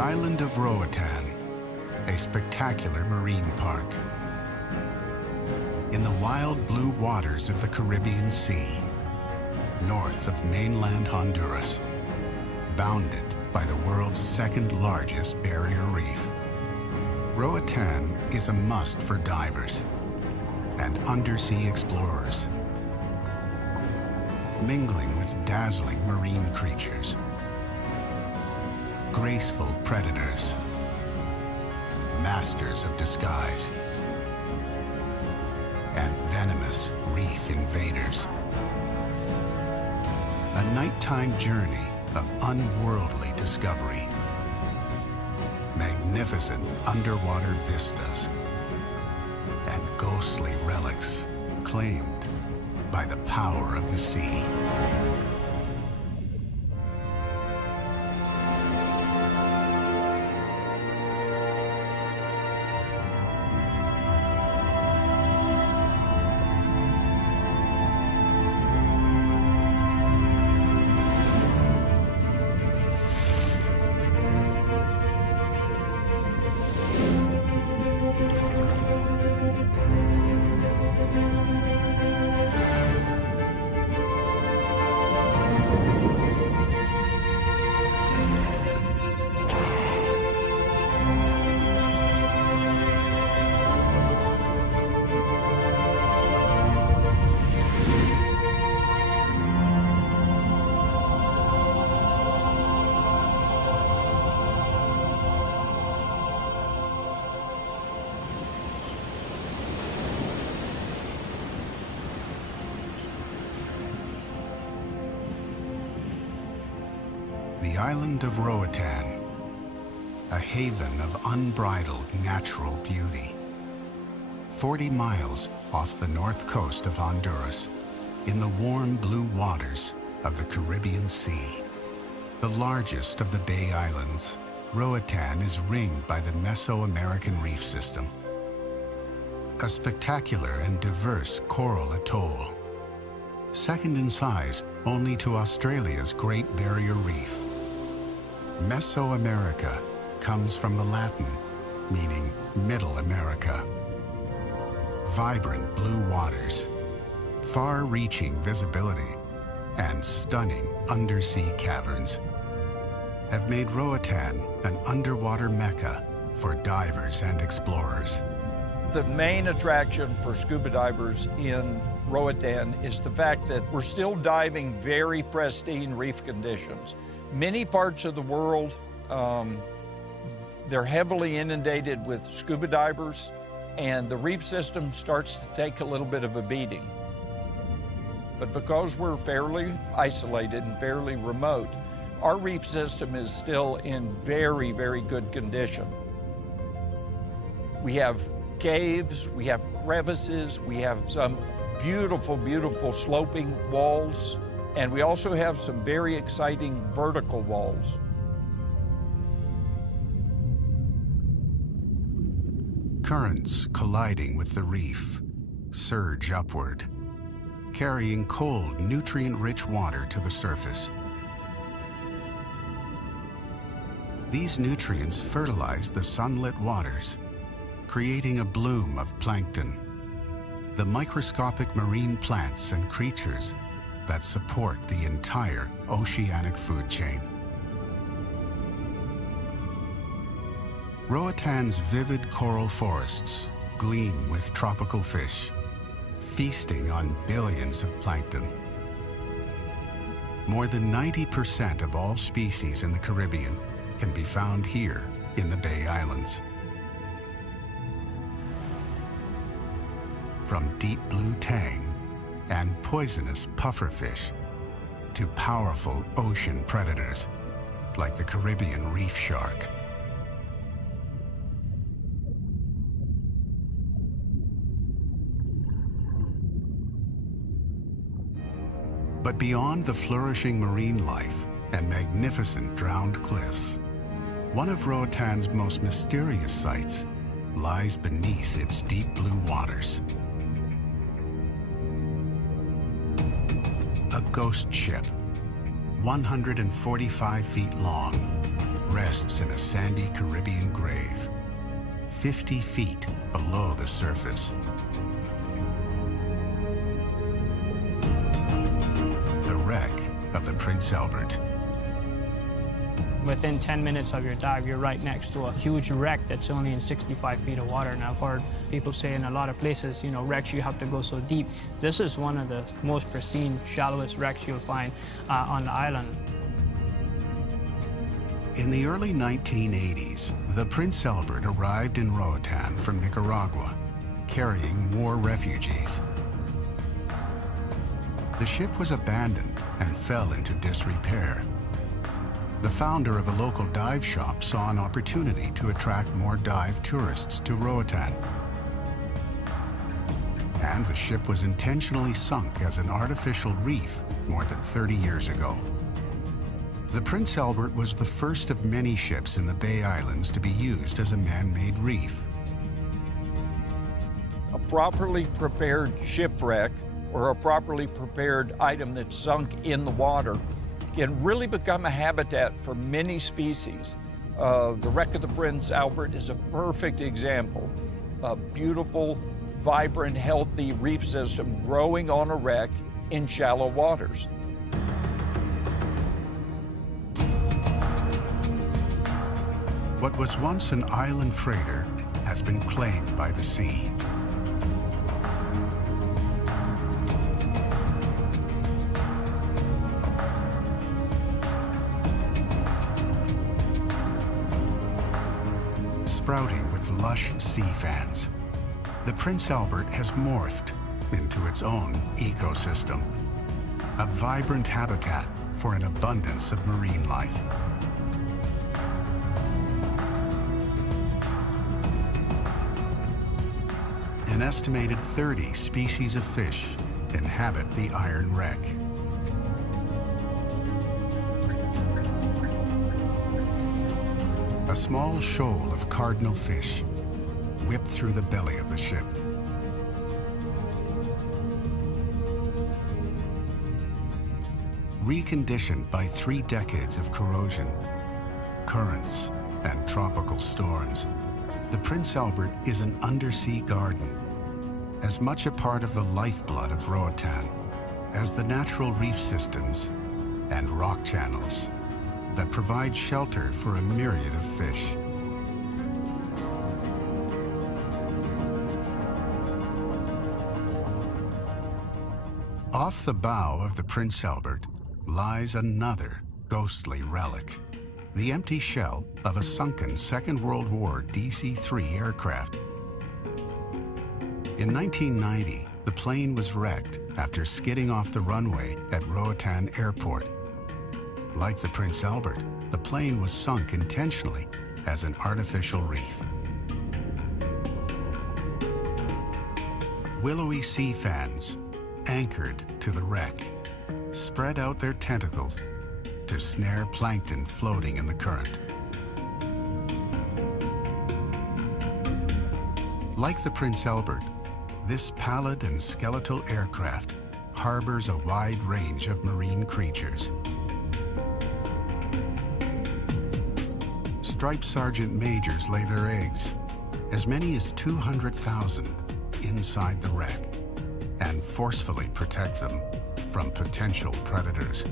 island of Roatan, a spectacular marine park. In the wild blue waters of the Caribbean Sea, north of mainland Honduras, bounded by the world's second largest barrier reef, Roatan is a must for divers and undersea explorers. Mingling with dazzling marine creatures, graceful predators, masters of disguise, and venomous reef invaders. A nighttime journey of unworldly discovery. Magnificent underwater vistas and ghostly relics claimed by the power of the sea. The island of Roatan, a haven of unbridled natural beauty. 40 miles off the north coast of Honduras, in the warm blue waters of the Caribbean Sea. The largest of the Bay Islands, Roatan is ringed by the Mesoamerican Reef System, a spectacular and diverse coral atoll, second in size only to Australia's Great Barrier Reef. Mesoamerica comes from the Latin, meaning Middle America. Vibrant blue waters, far-reaching visibility, and stunning undersea caverns have made Roatan an underwater mecca for divers and explorers. The main attraction for scuba divers in Roatan is the fact that we're still diving very pristine reef conditions. Many parts of the world, they're heavily inundated with scuba divers, and the reef system starts to take a little bit of a beating. But because we're fairly isolated and fairly remote, our reef system is still in very, very good condition. We have caves, we have crevices, we have some beautiful, beautiful sloping walls, and we also have some very exciting vertical walls. Currents colliding with the reef surge upward, carrying cold, nutrient-rich water to the surface. These nutrients fertilize the sunlit waters, creating a bloom of plankton, the microscopic marine plants and creatures that support the entire oceanic food chain. Roatan's vivid coral forests gleam with tropical fish, feasting on billions of plankton. More than 90% of all species in the Caribbean can be found here in the Bay Islands. From deep blue tang and poisonous pufferfish to powerful ocean predators like the Caribbean reef shark. But beyond the flourishing marine life and magnificent drowned cliffs, one of Roatan's most mysterious sights lies beneath its deep blue waters. A ghost ship, 145 feet long, rests in a sandy Caribbean grave, 50 feet below the surface. The wreck of the Prince Albert. Within 10 minutes of your dive, you're right next to a huge wreck that's only in 65 feet of water. And I've heard people say in a lot of places, you know, wrecks, you have to go so deep. This is one of the most pristine, shallowest wrecks you'll find on the island. In the early 1980s, the Prince Albert arrived in Roatan from Nicaragua, carrying war refugees. The ship was abandoned and fell into disrepair. The founder of a local dive shop saw an opportunity to attract more dive tourists to Roatan. And the ship was intentionally sunk as an artificial reef more than 30 years ago. The Prince Albert was the first of many ships in the Bay Islands to be used as a man-made reef. A properly prepared shipwreck or a properly prepared item that's sunk in the water can really become a habitat for many species. The wreck of the Prince Albert is a perfect example. A beautiful, vibrant, healthy reef system growing on a wreck in shallow waters. What was once an island freighter has been claimed by the sea. Sprouting with lush sea fans, the Prince Albert has morphed into its own ecosystem, a vibrant habitat for an abundance of marine life. An estimated 30 species of fish inhabit the iron wreck. A small shoal of cardinal fish whipped through the belly of the ship. Reconditioned by 3 decades of corrosion, currents, and tropical storms, the Prince Albert is an undersea garden, as much a part of the lifeblood of Roatan as the natural reef systems and rock channels that provide shelter for a myriad of fish. Off the bow of the Prince Albert lies another ghostly relic, the empty shell of a sunken Second World War DC-3 aircraft. In 1990, the plane was wrecked after skidding off the runway at Roatan Airport. Like the Prince Albert, the plane was sunk intentionally as an artificial reef. Willowy sea fans, anchored to the wreck, spread out their tentacles to snare plankton floating in the current. Like the Prince Albert, this pallid and skeletal aircraft harbors a wide range of marine creatures. Striped sergeant majors lay their eggs, as many as 200,000 inside the wreck, and forcefully protect them from potential predators.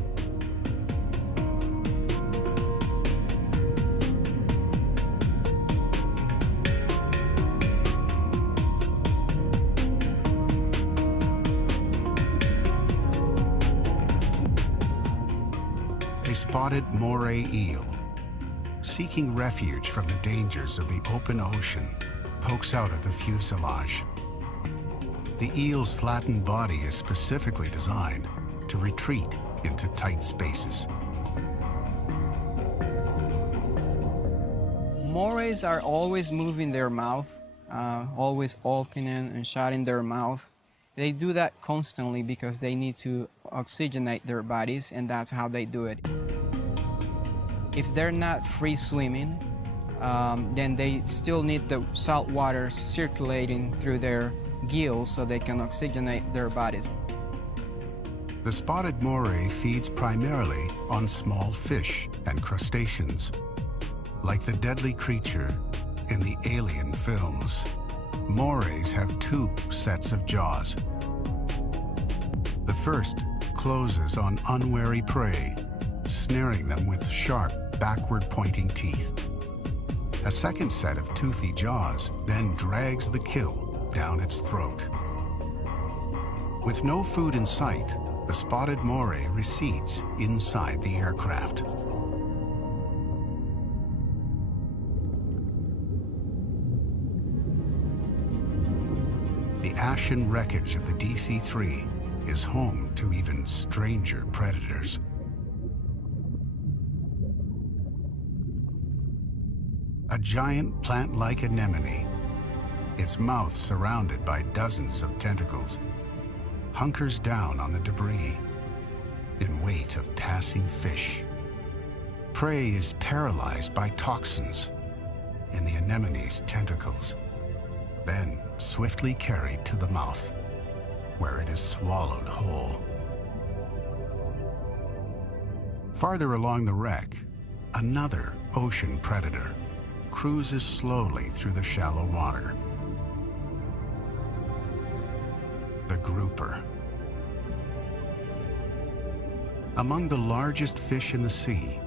A spotted moray eel, seeking refuge from the dangers of the open ocean, pokes out of the fuselage. The eel's flattened body is specifically designed to retreat into tight spaces. Morays are always moving their mouth, always opening and shutting their mouth. They do that constantly because they need to oxygenate their bodies, and that's how they do it. If they're not free swimming, then they still need the salt water circulating through their gills so they can oxygenate their bodies. The spotted moray feeds primarily on small fish and crustaceans, Like the deadly creature in the Alien films, morays have two sets of jaws. The first closes on unwary prey, snaring them with sharp, backward-pointing teeth. A second set of toothy jaws then drags the kill down its throat. With no food in sight, the spotted moray recedes inside the aircraft. The ashen wreckage of the DC-3 is home to even stranger predators. A giant plant-like anemone, its mouth surrounded by dozens of tentacles, hunkers down on the debris in wait of passing fish. Prey is paralyzed by toxins in the anemone's tentacles, then swiftly carried to the mouth, where it is swallowed whole. Farther along the wreck, another ocean predator cruises slowly through the shallow water. The grouper. Among the largest fish in the sea,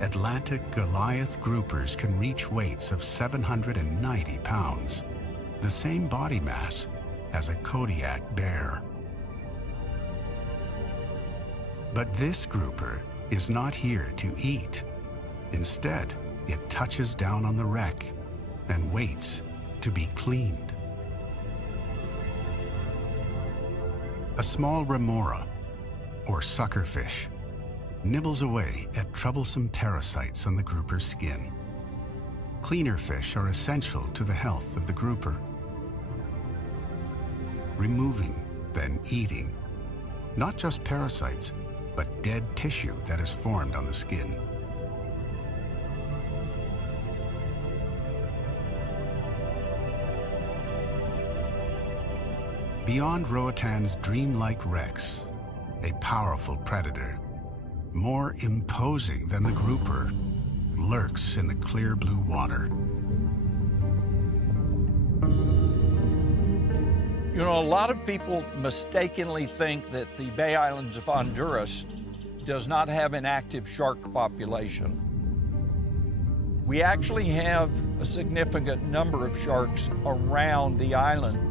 Atlantic Goliath groupers can reach weights of 790 pounds, the same body mass as a Kodiak bear. But this grouper is not here to eat. Instead, it touches down on the wreck and waits to be cleaned. A small remora, or suckerfish, nibbles away at troublesome parasites on the grouper's skin. Cleaner fish are essential to the health of the grouper. Removing, then eating, not just parasites, but dead tissue that is formed on the skin. Beyond Roatan's dreamlike wrecks, a powerful predator, more imposing than the grouper, lurks in the clear blue water. You know, a lot of people mistakenly think that the Bay Islands of Honduras does not have an active shark population. We actually have a significant number of sharks around the island.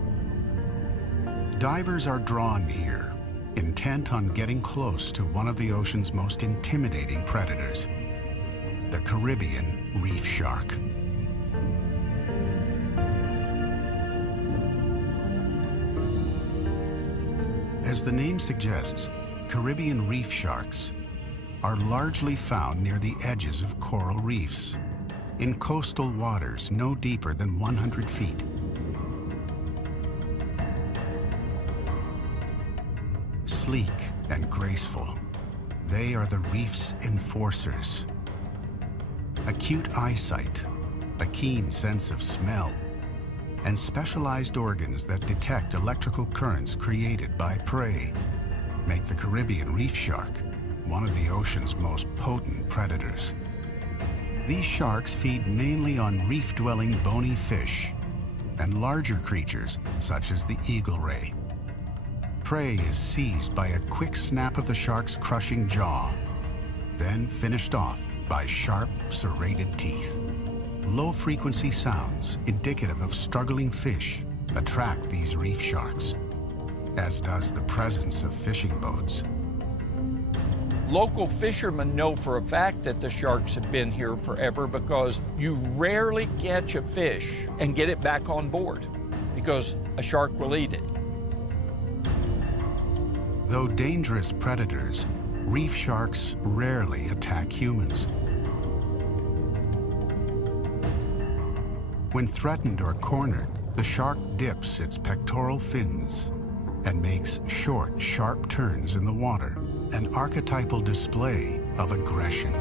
Divers are drawn here, intent on getting close to one of the ocean's most intimidating predators, the Caribbean reef shark. As the name suggests, Caribbean reef sharks are largely found near the edges of coral reefs, in coastal waters no deeper than 100 feet. Sleek and graceful, they are the reef's enforcers. Acute eyesight, a keen sense of smell, and specialized organs that detect electrical currents created by prey make the Caribbean reef shark one of the ocean's most potent predators. These sharks feed mainly on reef-dwelling bony fish and larger creatures such as the eagle ray. Prey is seized by a quick snap of the shark's crushing jaw, then finished off by sharp, serrated teeth. Low-frequency sounds indicative of struggling fish attract these reef sharks, as does the presence of fishing boats. Local fishermen know for a fact that the sharks have been here forever because you rarely catch a fish and get it back on board because a shark will eat it. Though dangerous predators, reef sharks rarely attack humans. When threatened or cornered, the shark dips its pectoral fins and makes short, sharp turns in the water, an archetypal display of aggression.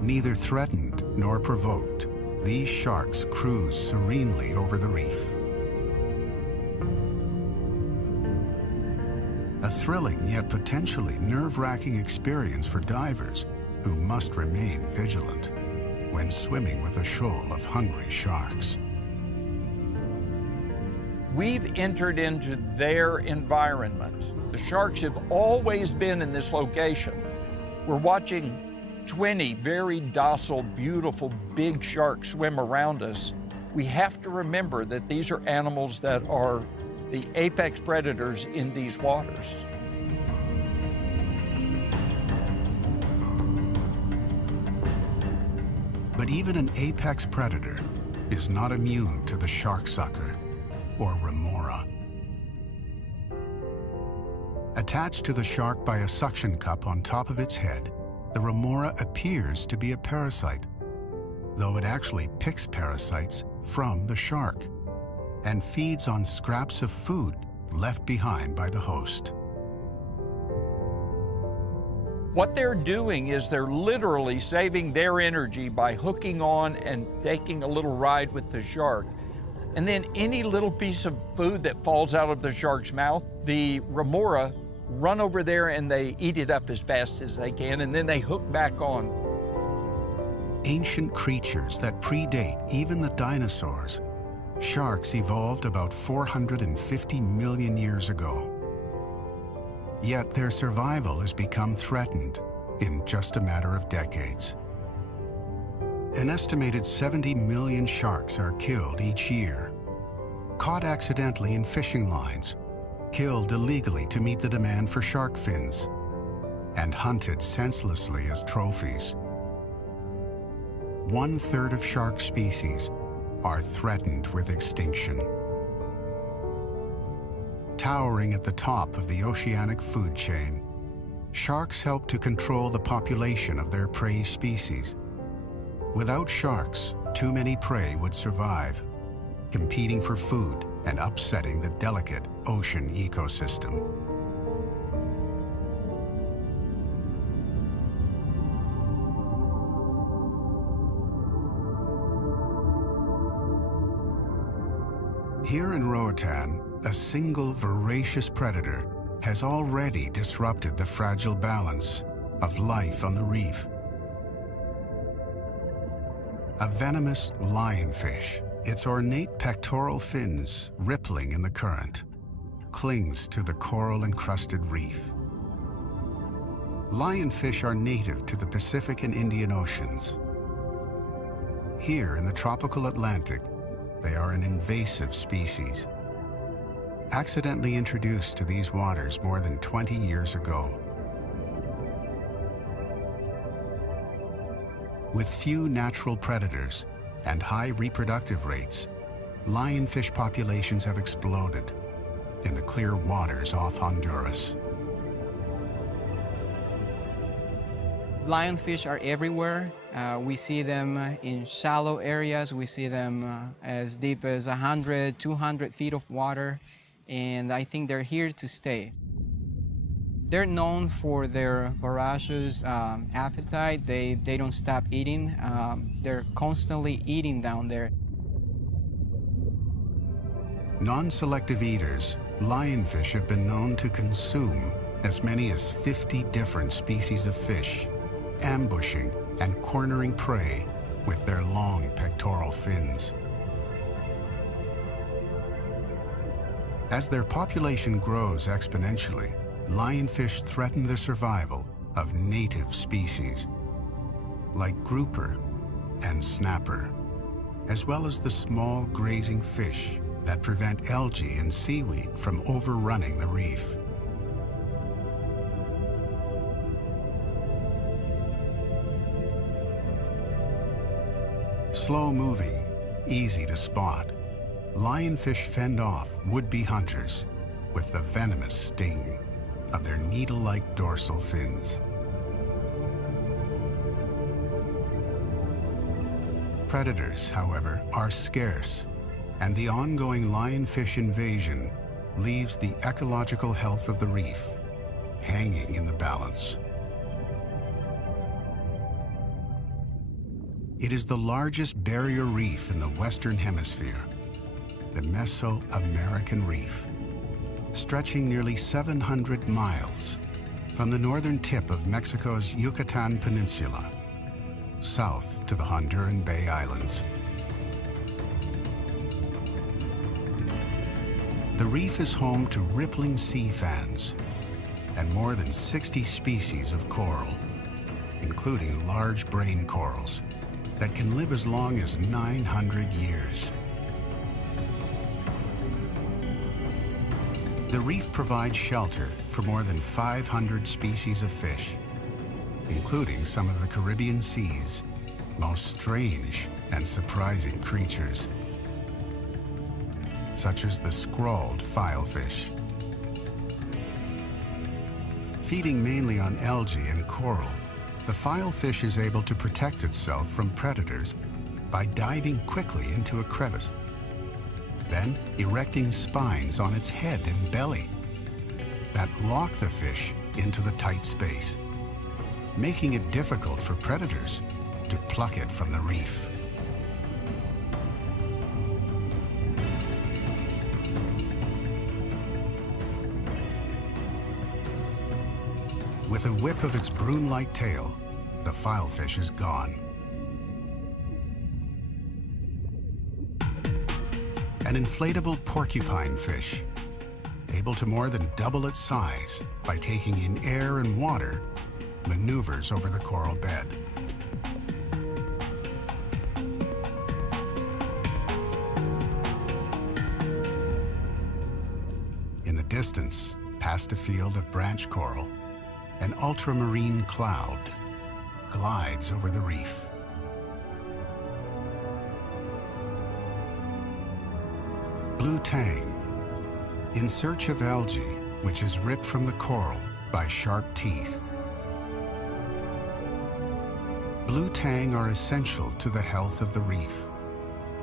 Neither threatened nor provoked, these sharks cruise serenely over the reef. A thrilling yet potentially nerve-wracking experience for divers who must remain vigilant when swimming with a shoal of hungry sharks. We've entered into their environment. The sharks have always been in this location. We're watching 20 very docile, beautiful, big sharks swim around us. We have to remember that these are animals that are the apex predators in these waters. But even an apex predator is not immune to the shark sucker, or remora. Attached to the shark by a suction cup on top of its head, the remora appears to be a parasite, though it actually picks parasites from the shark and feeds on scraps of food left behind by the host. What they're doing is they're literally saving their energy by hooking on and taking a little ride with the shark. And then any little piece of food that falls out of the shark's mouth, the remora run over there and they eat it up as fast as they can, and then they hook back on. Ancient creatures that predate even the dinosaurs, sharks evolved about 450 million years ago. Yet their survival has become threatened in just a matter of decades. An estimated 70 million sharks are killed each year, caught accidentally in fishing lines, killed illegally to meet the demand for shark fins, and hunted senselessly as trophies. 1/3 of shark species are threatened with extinction. Towering at the top of the oceanic food chain, sharks help to control the population of their prey species. Without sharks, too many prey would survive, competing for food and upsetting the delicate ocean ecosystem. Here in Roatan, a single voracious predator has already disrupted the fragile balance of life on the reef. A venomous lionfish, its ornate pectoral fins rippling in the current, clings to the coral-encrusted reef. Lionfish are native to the Pacific and Indian Oceans. Here in the tropical Atlantic, they are an invasive species, accidentally introduced to these waters more than 20 years ago. With few natural predators and high reproductive rates, lionfish populations have exploded in the clear waters off Honduras. Lionfish are everywhere. We see them in shallow areas. We see them as deep as 100, 200 feet of water, and I think they're here to stay. They're known for their voracious appetite. They don't stop eating. They're constantly eating down there. Non-selective eaters, lionfish have been known to consume as many as 50 different species of fish, ambushing and cornering prey with their long pectoral fins. As their population grows exponentially, lionfish threaten the survival of native species, like grouper and snapper, as well as the small grazing fish that prevent algae and seaweed from overrunning the reef. Slow-moving, easy to spot, lionfish fend off would-be hunters with the venomous sting of their needle-like dorsal fins. Predators, however, are scarce, and the ongoing lionfish invasion leaves the ecological health of the reef hanging in the balance. It is the largest barrier reef in the Western Hemisphere, the Mesoamerican Reef, stretching nearly 700 miles from the northern tip of Mexico's Yucatan Peninsula, south to the Honduran Bay Islands. The reef is home to rippling sea fans and more than 60 species of coral, including large brain corals that can live as long as 900 years. The reef provides shelter for more than 500 species of fish, including some of the Caribbean Sea's most strange and surprising creatures, such as the scrawled filefish. Feeding mainly on algae and coral, the filefish is able to protect itself from predators by diving quickly into a crevice, then erecting spines on its head and belly that lock the fish into the tight space, making it difficult for predators to pluck it from the reef. With a whip of its broom-like tail, the filefish is gone. An inflatable porcupine fish, able to more than double its size by taking in air and water, maneuvers over the coral bed. In the distance, past a field of branch coral, an ultramarine cloud glides over the reef. Blue tang, in search of algae, which is ripped from the coral by sharp teeth. Blue tang are essential to the health of the reef,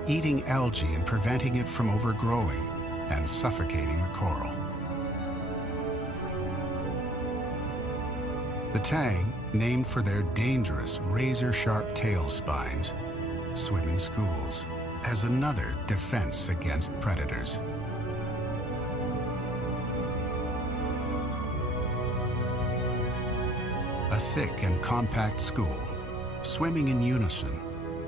eating algae and preventing it from overgrowing and suffocating the coral. The tang, named for their dangerous razor-sharp tail spines, swim in schools as another defense against predators. A thick and compact school, swimming in unison,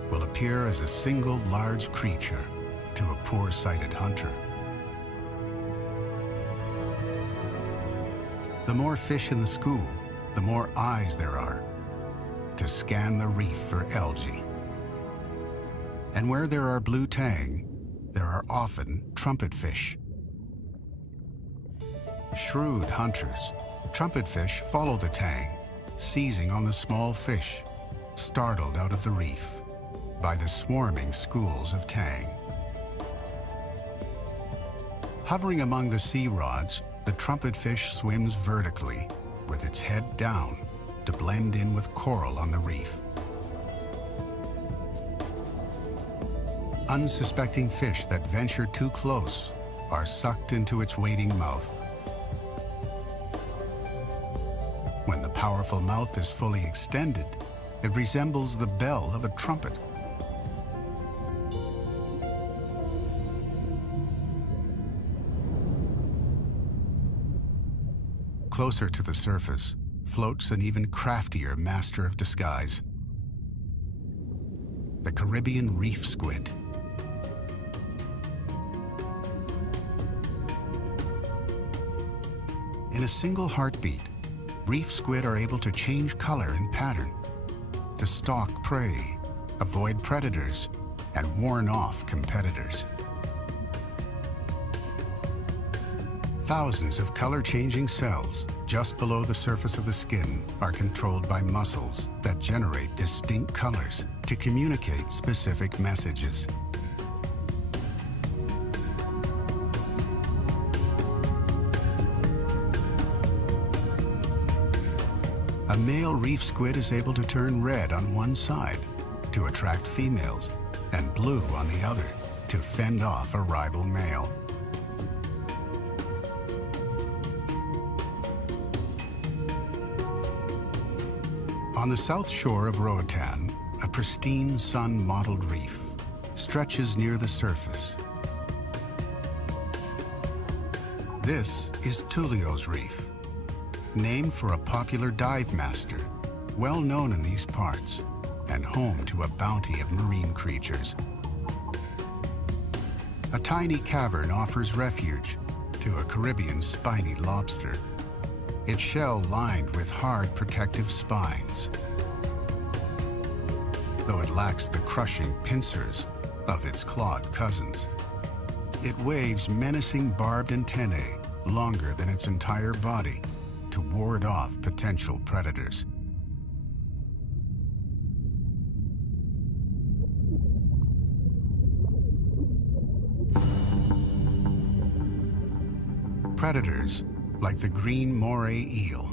will appear as a single large creature to a poor-sighted hunter. The more fish in the school, the more eyes there are to scan the reef for algae. And where there are blue tang, there are often trumpetfish. Shrewd hunters, trumpetfish follow the tang, seizing on the small fish, startled out of the reef by the swarming schools of tang. Hovering among the sea rods, the trumpetfish swims vertically, with its head down to blend in with coral on the reef. Unsuspecting fish that venture too close are sucked into its waiting mouth. When the powerful mouth is fully extended, it resembles the bell of a trumpet. Closer to the surface floats an even craftier master of disguise, the Caribbean reef squid. In a single heartbeat, reef squid are able to change color and pattern, to stalk prey, avoid predators, and warn off competitors. Thousands of color-changing cells just below the surface of the skin are controlled by muscles that generate distinct colors to communicate specific messages. A male reef squid is able to turn red on one side to attract females and blue on the other to fend off a rival male. On the south shore of Roatan, a pristine sun-mottled reef stretches near the surface. This is Tulio's Reef, named for a popular dive master, well known in these parts, and home to a bounty of marine creatures. A tiny cavern offers refuge to a Caribbean spiny lobster, its shell lined with hard protective spines. Though it lacks the crushing pincers of its clawed cousins, it waves menacing barbed antennae longer than its entire body to ward off potential predators. Predators like the green moray eel,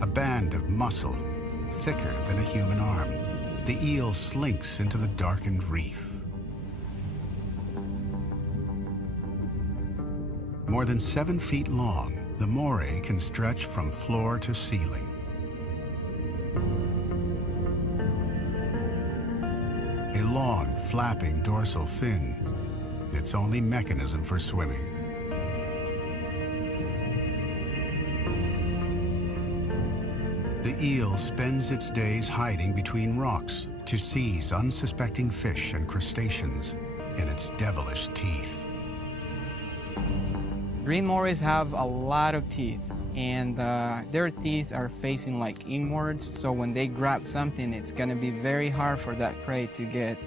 a band of muscle thicker than a human arm. The eel slinks into the darkened reef. More than 7 feet long, the moray can stretch from floor to ceiling. A long, flapping dorsal fin, its only mechanism for swimming. The eel spends its days hiding between rocks to seize unsuspecting fish and crustaceans in its devilish teeth. Green morays have a lot of teeth, and their teeth are facing like inwards, so when they grab something, it's gonna be very hard for that prey to get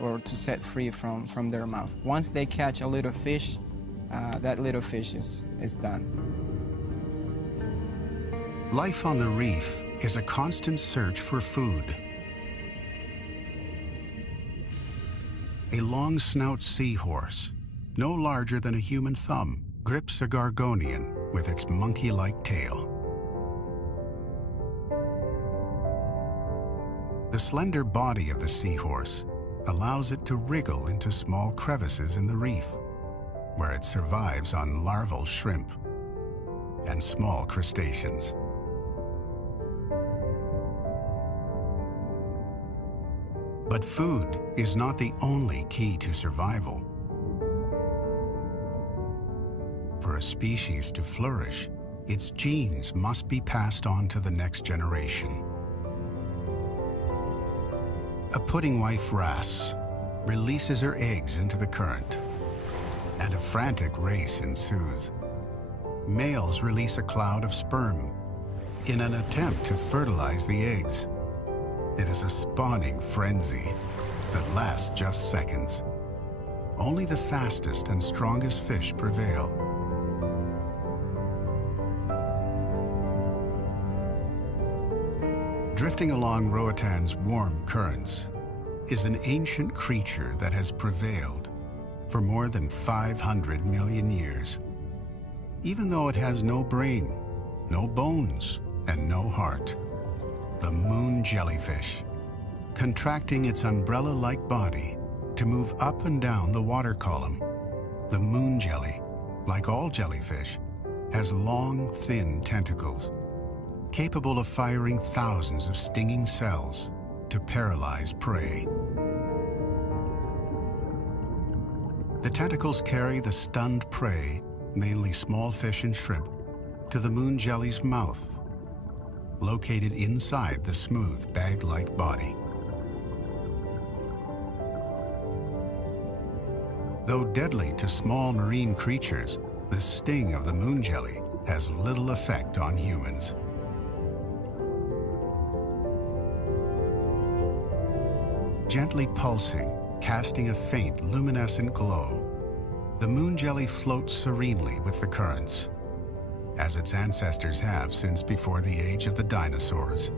or to set free from their mouth. Once they catch a little fish, that little fish is done. Life on the reef is a constant search for food. A long snout seahorse, no larger than a human thumb, grips a gorgonian with its monkey-like tail. The slender body of the seahorse allows it to wriggle into small crevices in the reef, where it survives on larval shrimp and small crustaceans. But food is not the only key to survival. For a species to flourish, its genes must be passed on to the next generation. A pudding wife wrasse releases her eggs into the current, and a frantic race ensues. Males release a cloud of sperm in an attempt to fertilize the eggs. It is a spawning frenzy that lasts just seconds. Only the fastest and strongest fish prevail. Drifting along Roatan's warm currents is an ancient creature that has prevailed for more than 500 million years. Even though it has no brain, no bones, and no heart, the moon jellyfish, contracting its umbrella-like body to move up and down the water column. The moon jelly, like all jellyfish, has long, thin tentacles, capable of firing thousands of stinging cells to paralyze prey. The tentacles carry the stunned prey, mainly small fish and shrimp, to the moon jelly's mouth, located inside the smooth bag-like body. Though deadly to small marine creatures, the sting of the moon jelly has little effect on humans. Gently pulsing, casting a faint luminescent glow, the moon jelly floats serenely with the currents, as its ancestors have since before the age of the dinosaurs.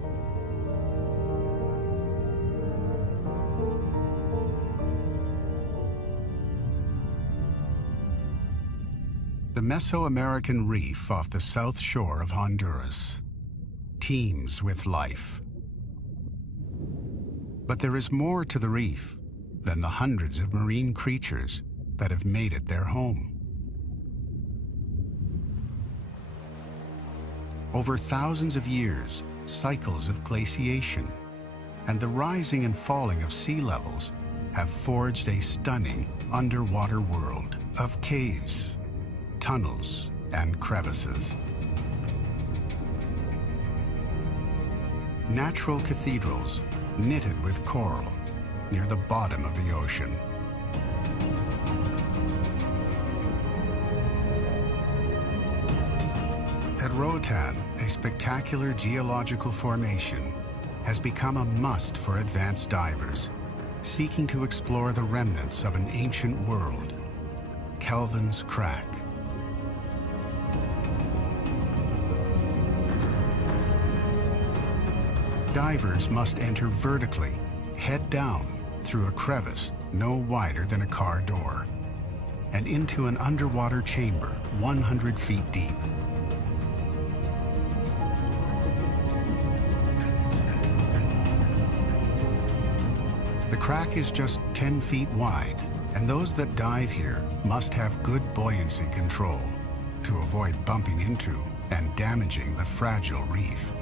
The Mesoamerican reef off the south shore of Honduras teems with life. But there is more to the reef than the hundreds of marine creatures that have made it their home. Over thousands of years, cycles of glaciation and the rising and falling of sea levels have forged a stunning underwater world of caves, tunnels and crevices. Natural cathedrals knitted with coral near the bottom of the ocean. At Roatan, a spectacular geological formation has become a must for advanced divers seeking to explore the remnants of an ancient world, Kelvin's Crack. Divers must enter vertically, head down, through a crevice no wider than a car door, and into an underwater chamber 100 feet deep. The crack is just 10 feet wide, and those that dive here must have good buoyancy control to avoid bumping into and damaging the fragile reef.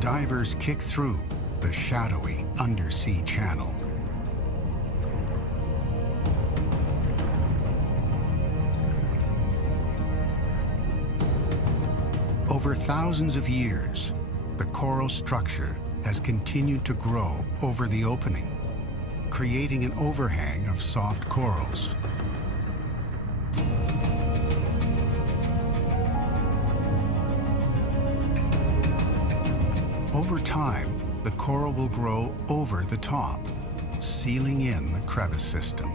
Divers kick through the shadowy undersea channel. Over thousands of years, the coral structure has continued to grow over the opening, creating an overhang of soft corals. Over time, the coral will grow over the top, sealing in the crevice system.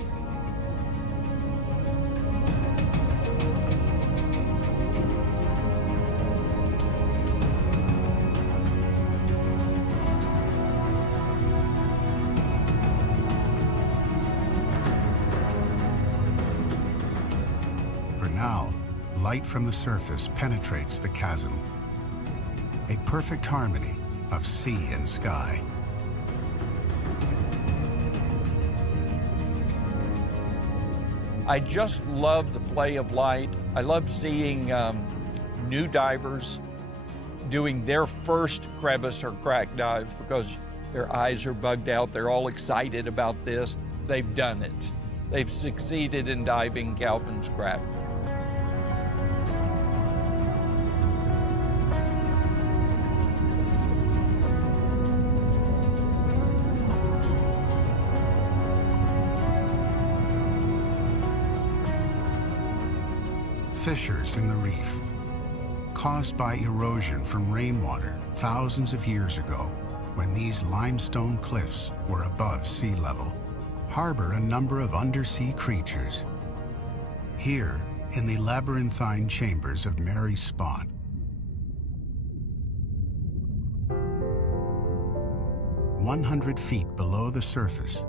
For now, light from the surface penetrates the chasm, a perfect harmony of sea and sky. I just love the play of light. I love seeing new divers doing their first crevice or crack dive because their eyes are bugged out. They're all excited about this. They've done it. They've succeeded in diving Kelvin's Crack. Fissures in the reef, caused by erosion from rainwater thousands of years ago when these limestone cliffs were above sea level, harbor a number of undersea creatures. Here, in the labyrinthine chambers of Mary's Spot, "100 feet below the surface,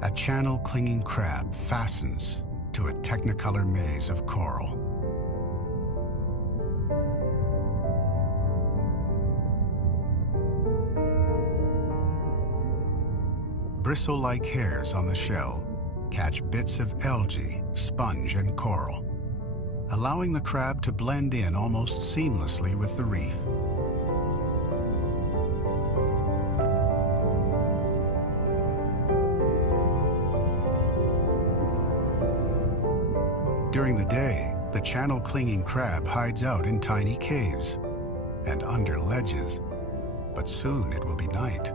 a channel-clinging crab fastens to a technicolor maze of coral. Bristle-like hairs on the shell catch bits of algae, sponge, and coral, allowing the crab to blend in almost seamlessly with the reef. During the day, the channel-clinging crab hides out in tiny caves and under ledges, but soon it will be night,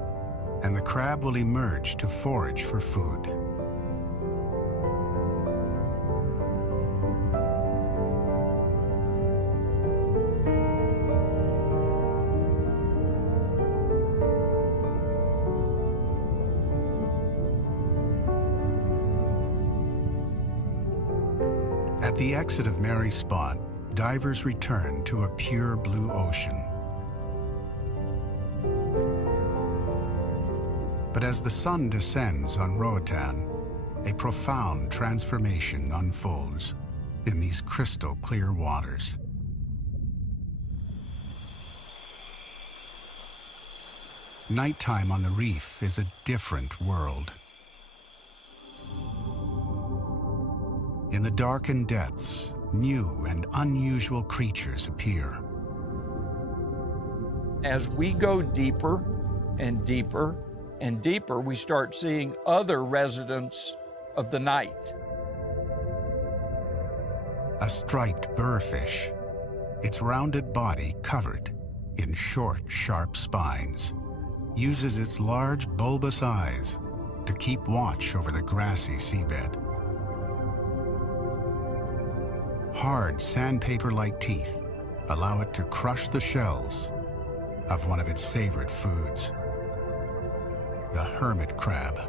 and the crab will emerge to forage for food. At the exit of Mary's Spot, divers return to a pure blue ocean. But as the sun descends on Roatan, a profound transformation unfolds in these crystal clear waters. Nighttime on the reef is a different world. In the darkened depths, new and unusual creatures appear. As we go deeper, and deeper and deeper, we start seeing other residents of the night. A striped burrfish, its rounded body covered in short, sharp spines, uses its large, bulbous eyes to keep watch over the grassy seabed. Hard, sandpaper-like teeth allow it to crush the shells of one of its favorite foods, the hermit crab.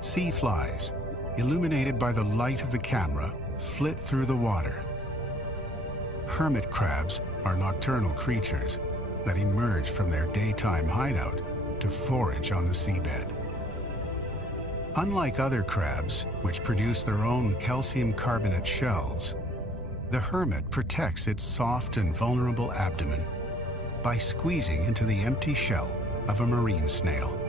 Sea flies, illuminated by the light of the camera, flit through the water. Hermit crabs are nocturnal creatures that emerge from their daytime hideout to forage on the seabed. Unlike other crabs, which produce their own calcium carbonate shells, the hermit protects its soft and vulnerable abdomen by squeezing into the empty shell of a marine snail.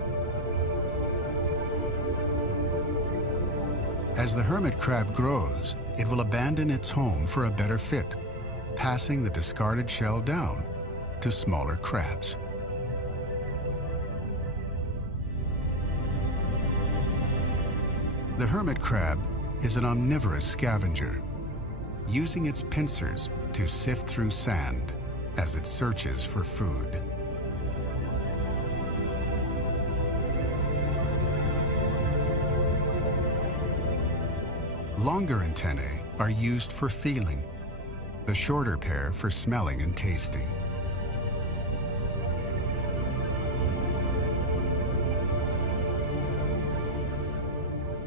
As the hermit crab grows, it will abandon its home for a better fit, passing the discarded shell down to smaller crabs. The hermit crab is an omnivorous scavenger, using its pincers to sift through sand as it searches for food. Longer antennae are used for feeling, the shorter pair for smelling and tasting.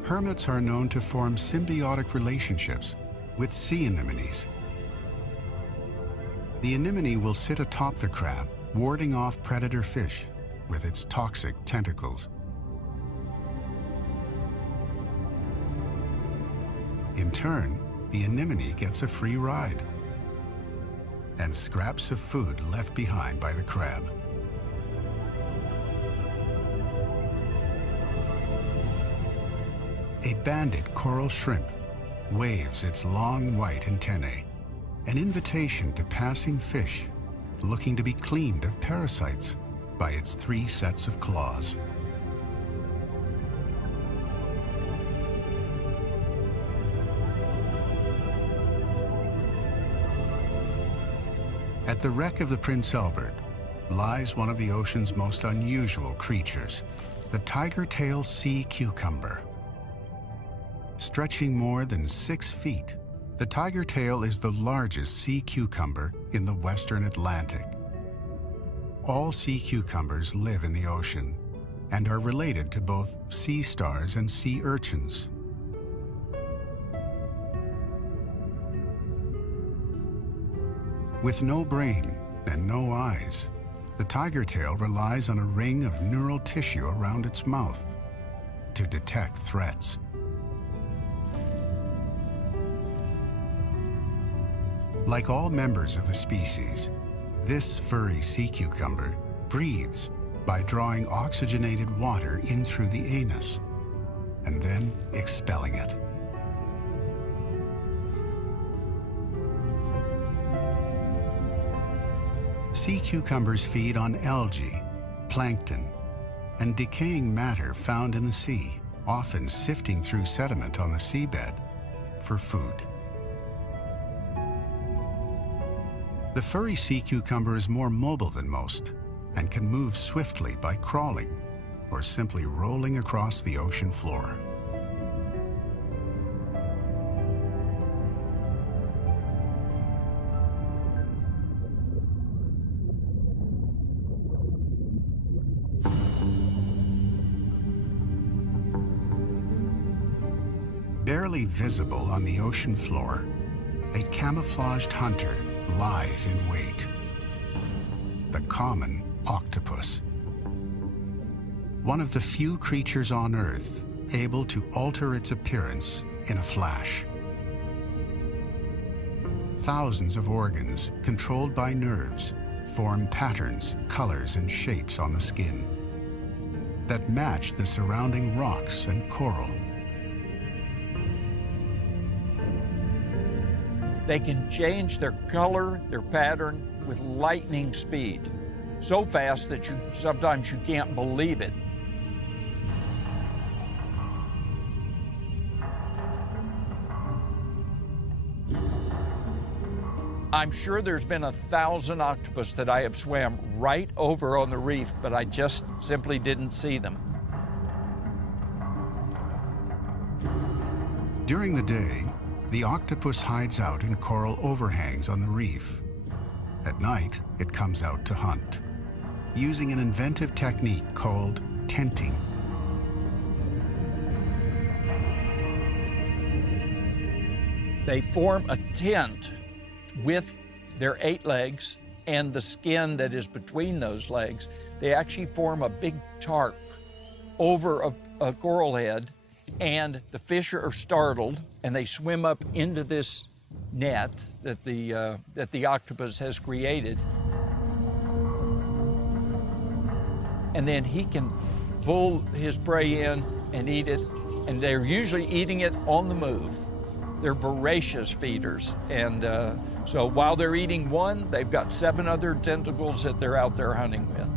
Hermits are known to form symbiotic relationships with sea anemones. The anemone will sit atop the crab, warding off predator fish with its toxic tentacles. In turn, the anemone gets a free ride and scraps of food left behind by the crab. A banded coral shrimp waves its long white antennae, an invitation to passing fish looking to be cleaned of parasites by its 3 sets of claws. At the wreck of the Prince Albert lies one of the ocean's most unusual creatures, the tiger-tail sea cucumber. Stretching more than 6 feet, the tiger tail is the largest sea cucumber in the western Atlantic. All sea cucumbers live in the ocean and are related to both sea stars and sea urchins. With no brain and no eyes, the tiger tail relies on a ring of neural tissue around its mouth to detect threats. Like all members of the species, this furry sea cucumber breathes by drawing oxygenated water in through the anus and then expelling it. Sea cucumbers feed on algae, plankton, and decaying matter found in the sea, often sifting through sediment on the seabed for food. The furry sea cucumber is more mobile than most and can move swiftly by crawling or simply rolling across the ocean floor. Barely visible on the ocean floor, a camouflaged hunter lies in wait. The common octopus. One of the few creatures on Earth able to alter its appearance in a flash. Thousands of organs, controlled by nerves, form patterns, colors, and shapes on the skin that match the surrounding rocks and coral. They can change their color, their pattern with lightning speed. so fast that sometimes you can't believe it. I'm sure there's been 1,000 octopus that I have swam right over on the reef, but I just simply didn't see them. During the day, the octopus hides out in coral overhangs on the reef. At night, it comes out to hunt, using an inventive technique called tenting. They form a tent with their 8 legs and the skin that is between those legs. They actually form a big tarp over a coral head, and the fish are startled and they swim up into this net that the octopus has created. And then he can pull his prey in and eat it, and they're usually eating it on the move. They're voracious feeders, and so while they're eating one, they've got 7 other tentacles that they're out there hunting with.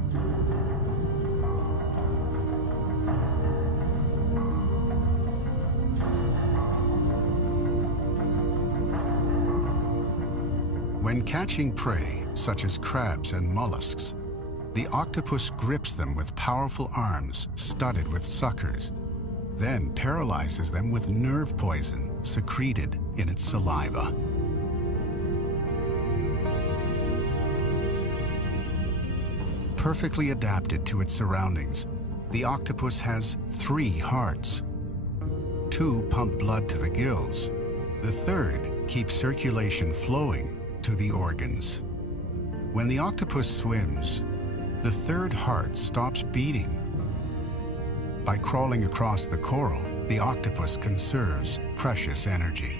When catching prey, such as crabs and mollusks, the octopus grips them with powerful arms studded with suckers, then paralyzes them with nerve poison secreted in its saliva. Perfectly adapted to its surroundings, the octopus has 3 hearts. 2 pump blood to the gills. The third keeps circulation flowing to the organs. When the octopus swims, the third heart stops beating. By crawling across the coral, the octopus conserves precious energy.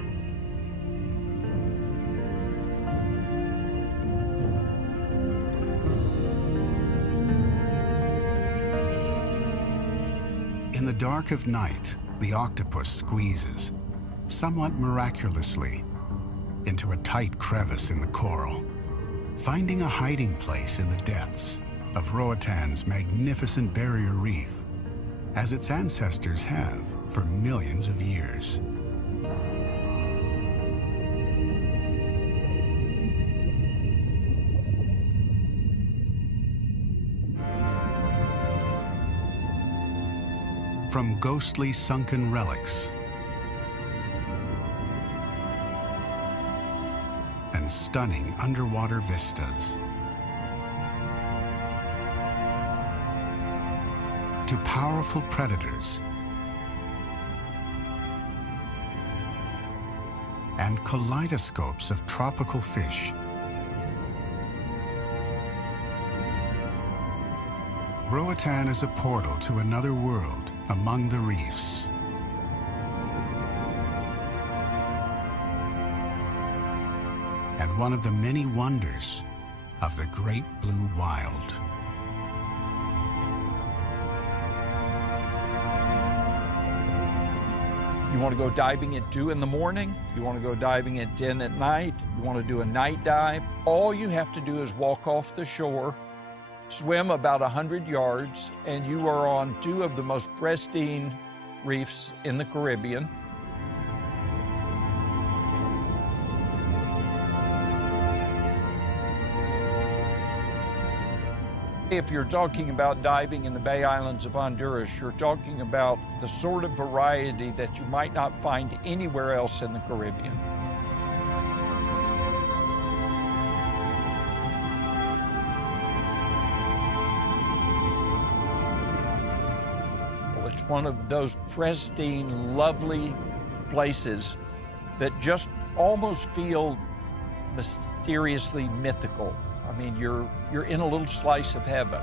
In the dark of night, the octopus squeezes, somewhat miraculously, into a tight crevice in the coral, finding a hiding place in the depths of Roatan's magnificent barrier reef, as its ancestors have for millions of years. From ghostly sunken relics and stunning underwater vistas to powerful predators and kaleidoscopes of tropical fish, Roatan is a portal to another world among the reefs. And one of the many wonders of the Great Blue Wild. You want to go diving at 2 in the morning, you want to go diving at 10 at night, you want to do a night dive, all you have to do is walk off the shore, swim about 100 yards, and you are on 2 of the most pristine reefs in the Caribbean. If you're talking about diving in the Bay Islands of Honduras, you're talking about the sort of variety that you might not find anywhere else in the Caribbean. Well, it's one of those pristine, lovely places that just almost feel mysteriously mythical. I mean, you're in a little slice of heaven.